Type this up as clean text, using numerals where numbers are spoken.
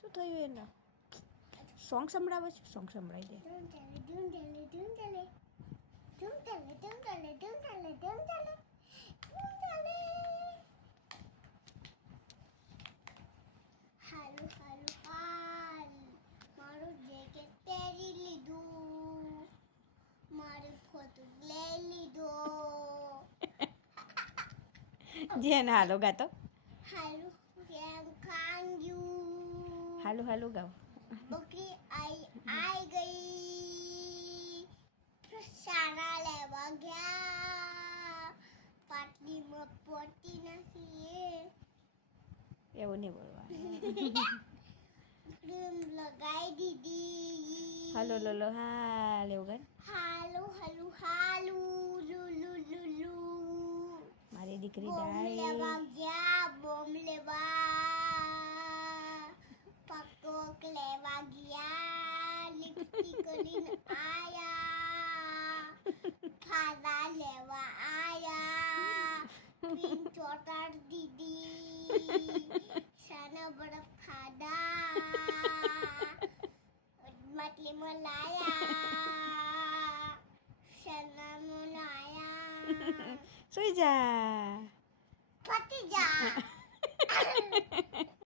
શું થયું એને? સોંગ સંભળાવે છે? સોંગ સંભળાવી દે. હાલો હાલો હાલ, મારું જેકેટ પહેરી લીધું, મારું ફોટો લઈ લીધો. જેને હાલો ગાતો. હાલો કેમ ખાંગ્યું, હાલો હાલો ગાવ. બકરી આઈ ગઈ, શાના લેવા ગયા, પાટલીમાં પોતી નથી. એવું નહીં બોલવાનું. ક્રીમ લગાઈ દીધી. હાલો લોલો હાલ એવું ગાય. હાલો હાલો હાલો લુલુ લુલુ. મારી દીકરી બોમ ડાય. લેવા ગયા, બોમ લેવા, પકોક લેવા ગયા, લિપસ્ટિક કરીને આયા, ખાધા લેવા આયા, ક્રીમ ચોટાડી દીધી, શાના બરફ ખાધા, માટલીમાં લાયા, શાનામાં લાયા. સુઈ જા. પતી જા.